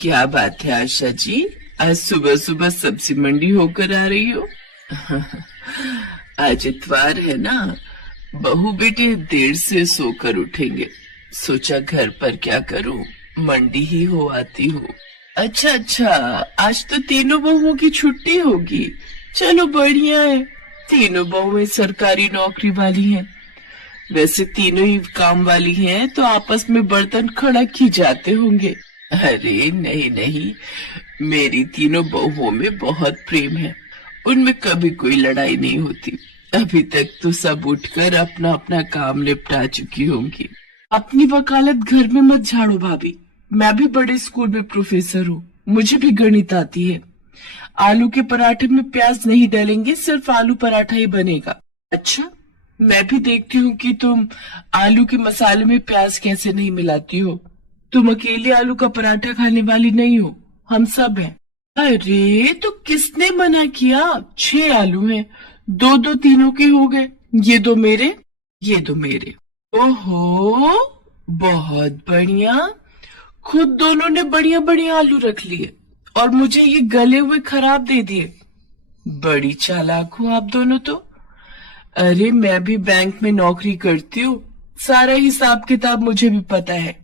क्या बात है आशा जी, आज सुबह सुबह सब्जी मंडी होकर आ रही हो? आज इतवार है ना, बहू बेटे देर से सोकर उठेंगे। सोचा घर पर क्या करूं, मंडी ही हो आती हूँ। अच्छा अच्छा, आज तो तीनों बहुओं की छुट्टी होगी। चलो बढ़िया है, तीनों बहुएं सरकारी नौकरी वाली हैं। वैसे तीनों ही काम वाली हैं तो आपस में बर्तन खड़क ही जाते होंगे। अरे नहीं नहीं, मेरी तीनों बहुओं में बहुत प्रेम है, उनमें कभी कोई लड़ाई नहीं होती। अभी तक तो सब उठकर अपना अपना काम निपटा चुकी होंगी। अपनी वकालत घर में मत झाड़ो भाभी, मैं भी बड़े स्कूल में प्रोफेसर हूँ, मुझे भी गणित आती है। आलू के पराठे में प्याज नहीं डालेंगे, सिर्फ आलू पराठा ही बनेगा। अच्छा, मैं भी देखती हूँ कि तुम आलू के मसाले में प्याज कैसे नहीं मिलाती हो। तुम अकेले आलू का पराठा खाने वाली नहीं हो, हम सब हैं। अरे तो किसने मना किया? 6 आलू हैं, दो दो तीनों के हो गए। ये दो मेरे, ये दो मेरे। ओहो, बहुत बढ़िया। खुद दोनों ने बढ़िया बढ़िया आलू रख लिए और मुझे ये गले हुए खराब दे दिए। बड़ी चालाक हो आप दोनों तो। अरे मैं भी बैंक में नौकरी करती हूँ, सारा हिसाब किताब मुझे भी पता है।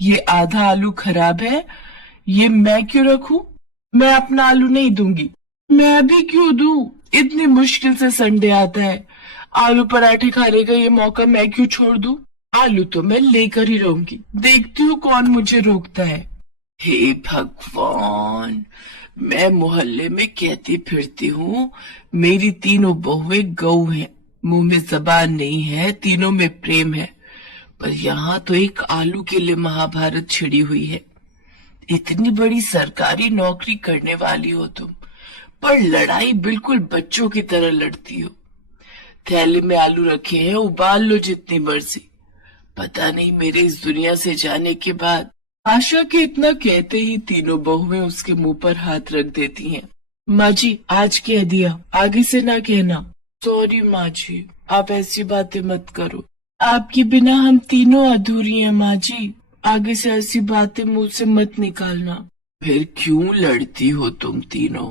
ये आधा आलू खराब है, ये मैं क्यों रखूं? मैं अपना आलू नहीं दूंगी। मैं भी क्यों दूं? इतनी मुश्किल से संडे आता है, आलू पराठे खाने का ये मौका मैं क्यों छोड़ दूं? आलू तो मैं लेकर ही रहूंगी, देखती हूँ कौन मुझे रोकता है। हे भगवान, मैं मोहल्ले में कहती फिरती हूँ मेरी तीनों बहुएं गऊ हैं, मुंह में जबान नहीं है, तीनों में प्रेम है। पर यहाँ तो एक आलू के लिए महाभारत छिड़ी हुई है। इतनी बड़ी सरकारी नौकरी करने वाली हो तुम, पर लड़ाई बिल्कुल बच्चों की तरह लड़ती हो। थैले में आलू रखे हैं, उबाल लो जितनी मर्जी। पता नहीं मेरे इस दुनिया से जाने के बाद। आशा के इतना कहते ही तीनों बहुएं उसके मुंह पर हाथ रख देती हैं। माँ जी, आज कह दिया, आगे से ना कहना। सॉरी माँ जी, आप ऐसी बातें मत करो, आपके बिना हम तीनों अधूरी हैं माँ जी, आगे से ऐसी बातें मुंह से मत निकालना। फिर क्यों लड़ती हो तुम तीनों?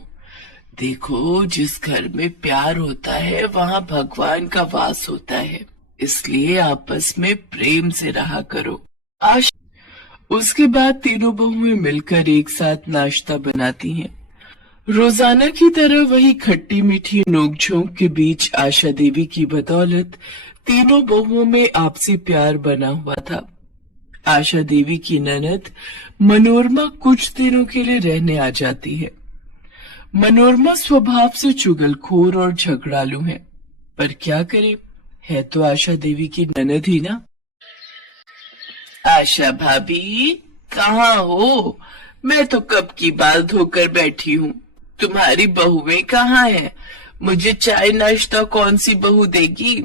देखो, जिस घर में प्यार होता है वहाँ भगवान का वास होता है, इसलिए आपस में प्रेम से रहा करो। आज उसके बाद तीनों बहुएं मिलकर एक साथ नाश्ता बनाती हैं। रोजाना की तरह वही खट्टी मीठी नोकझोंक के बीच आशा देवी की बदौलत तीनों बहुओं में आपसी प्यार बना हुआ था। आशा देवी की ननद मनोरमा कुछ दिनों के लिए रहने आ जाती है। मनोरमा स्वभाव से चुगलखोर और झगड़ालू है, पर क्या करे, है तो आशा देवी की ननद ही ना। आशा भाभी, कहाँ हो? मैं तो कब की बाल धोकर बैठी हूँ, तुम्हारी बहुएं कहाँ हैं? मुझे चाय नाश्ता कौन सी बहू देगी?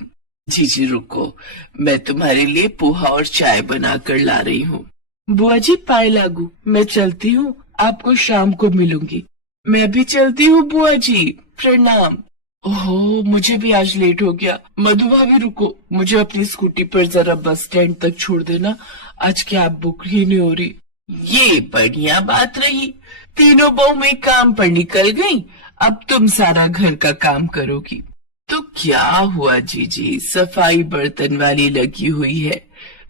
जी जी रुको, मैं तुम्हारे लिए पोहा और चाय बनाकर ला रही हूँ। बुआ जी पाए लागू, मैं चलती हूँ, आपको शाम को मिलूंगी। मैं भी चलती हूँ बुआ जी, प्रणाम। ओहो, मुझे भी आज लेट हो गया। मधु भाभी रुको, मुझे अपनी स्कूटी पर जरा बस स्टैंड तक छोड़ देना, आज कैब बुक ही नहीं हो रही। ये बढ़िया बात रही, तीनों बहू में काम पर निकल गई, अब तुम सारा घर का काम करोगी। तो क्या हुआ जीजी, सफाई बर्तन वाली लगी हुई है,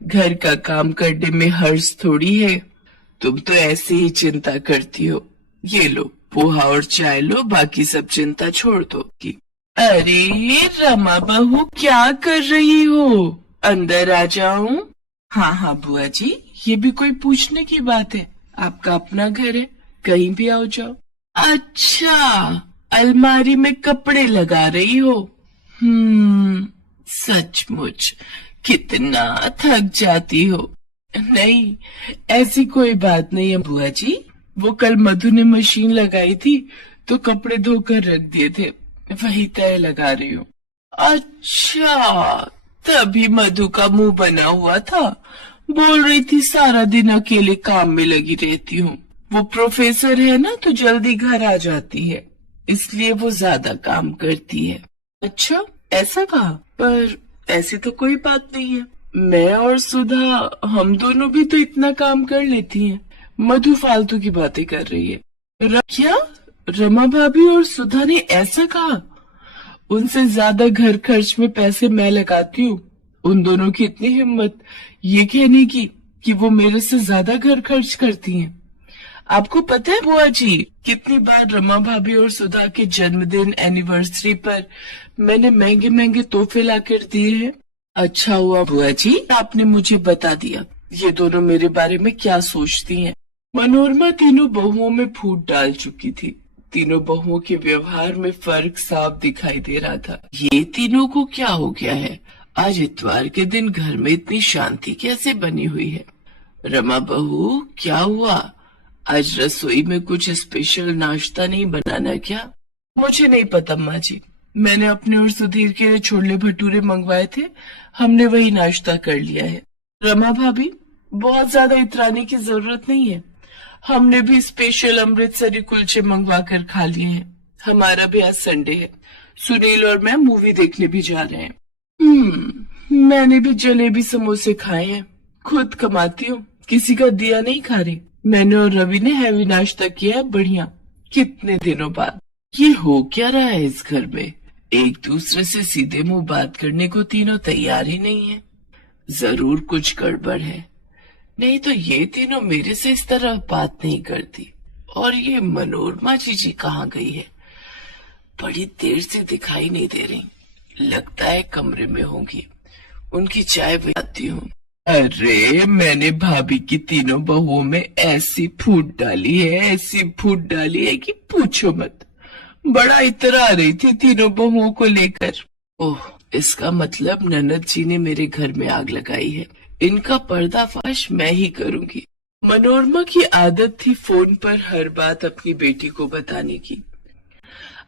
घर का काम करने में हर्ष थोड़ी है। तुम तो ऐसे ही चिंता करती हो। ये लो पोहा और चाय लो, बाकी सब चिंता छोड़ दो। अरे रमा बहू, क्या कर रही हो? अंदर आ जाऊं? हाँ हाँ बुआ जी, ये भी कोई पूछने की बात है, आपका अपना घर है, कहीं भी आओ जाओ। अच्छा, अलमारी में कपड़े लगा रही हो? सचमुच कितना थक जाती हो। नहीं, ऐसी कोई बात नहीं है बुआ जी, वो कल मधु ने मशीन लगाई थी तो कपड़े धोकर रख दिए थे, वही तय लगा रही हूँ। अच्छा, तभी मधु का मुंह बना हुआ था, बोल रही थी सारा दिन अकेले काम में लगी रहती हूँ। वो प्रोफेसर है ना, तो जल्दी घर आ जाती है, इसलिए वो ज्यादा काम करती है। अच्छा, ऐसा कहा? पर ऐसी तो कोई बात नहीं है, मैं और सुधा हम दोनों भी तो इतना काम कर लेती हैं। मधु फालतू की बातें कर रही है। क्या रमा भाभी और सुधा ने ऐसा कहा? उनसे ज्यादा घर खर्च में पैसे मैं लगाती हूँ। उन दोनों की इतनी हिम्मत ये कहने की कि वो मेरे से ज्यादा घर खर्च करती हैं। आपको पता है बुआ जी, कितनी बार रमा भाभी और सुधा के जन्मदिन एनिवर्सरी पर मैंने महंगे महंगे तोहफे लाकर दिए हैं। अच्छा हुआ बुआ जी आपने मुझे बता दिया ये दोनों मेरे बारे में क्या सोचती हैं। मनोरमा तीनों बहुओं में फूट डाल चुकी थी। तीनों बहुओं के व्यवहार में फर्क साफ दिखाई दे रहा था। ये तीनों को क्या हो गया है? आज इतवार के दिन घर में इतनी शांति कैसे बनी हुई है? रमा बहू क्या हुआ? आज रसोई में कुछ स्पेशल नाश्ता नहीं बनाना क्या? मुझे नहीं पता माँ जी, मैंने अपने और सुधीर के लिए छोले भटूरे मंगवाए थे, हमने वही नाश्ता कर लिया है। रमा भाभी बहुत ज्यादा इतराने की जरूरत नहीं है, हमने भी स्पेशल अमृतसरी कुलचे मंगवा कर खा लिए हैं। हमारा भी आज संडे है, सुनील और मैं मूवी देखने भी जा रहे हैं। मैंने भी जलेबी समोसे खाए हैं, खुद कमाती हूँ, किसी का दिया नहीं खा रही। मैंने और रवि ने हैवी नाश्ता किया है, बढ़िया। कितने दिनों बाद। ये हो क्या रहा है इस घर में? एक दूसरे से सीधे मुंह बात करने को तीनों तैयार ही नहीं है। जरूर कुछ गड़बड़ है, नहीं तो ये तीनों मेरे से इस तरह बात नहीं करती। और ये मनोरमा जी कहाँ गई है? बड़ी देर से दिखाई नहीं दे रही, लगता है कमरे में होंगी। उनकी चाय बनाती हूँ। अरे मैंने भाभी की तीनों बहुओं में ऐसी फूट डाली है, ऐसी फूट डाली है कि पूछो मत। बड़ा इतरा रही थी तीनों बहुओं को लेकर। ओह, इसका मतलब ननद जी ने मेरे घर में आग लगाई है। इनका पर्दाफाश मैं ही करूंगी। मनोरमा की आदत थी फोन पर हर बात अपनी बेटी को बताने की।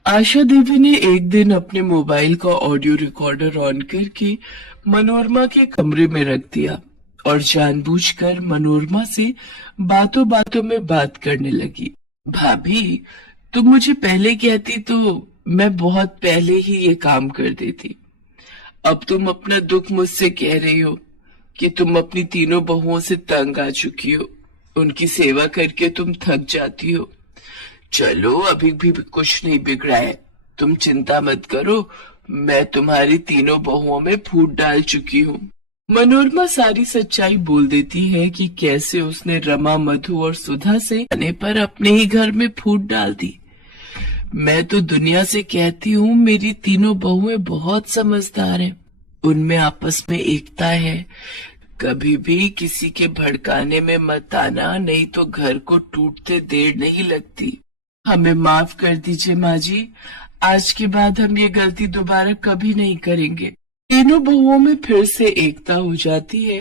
आशा देवी ने एक दिन अपने मोबाइल का ऑडियो रिकॉर्डर ऑन करके मनोरमा के कमरे में रख दिया और जानबूझकर मनोरमा से बातों बातों में बात करने लगी। भाभी तुम मुझे पहले कहती तो मैं बहुत पहले ही ये काम कर देती। अब तुम अपना दुख मुझसे कह रही हो कि तुम अपनी तीनों बहुओं से तंग आ चुकी हो, उनकी सेवा करके तुम थक जाती हो। चलो अभी भी कुछ नहीं बिगड़ा है, तुम चिंता मत करो, मैं तुम्हारी तीनों बहुओं में फूट डाल चुकी हूँ। मनोरमा सारी सच्चाई बोल देती है कि कैसे उसने रमा, मधु और सुधा से आने पर अपने ही घर में फूट डाल दी। मैं तो दुनिया से कहती हूँ मेरी तीनों बहुएं बहुत समझदार हैं, उनमें आपस में एकता है। कभी भी किसी के भड़काने में मत आना, नहीं तो घर को टूटते देर नहीं लगती। हमें माफ कर दीजिए माँ जी, आज के बाद हम ये गलती दोबारा कभी नहीं करेंगे। तीनों बहुओं में फिर से एकता हो जाती है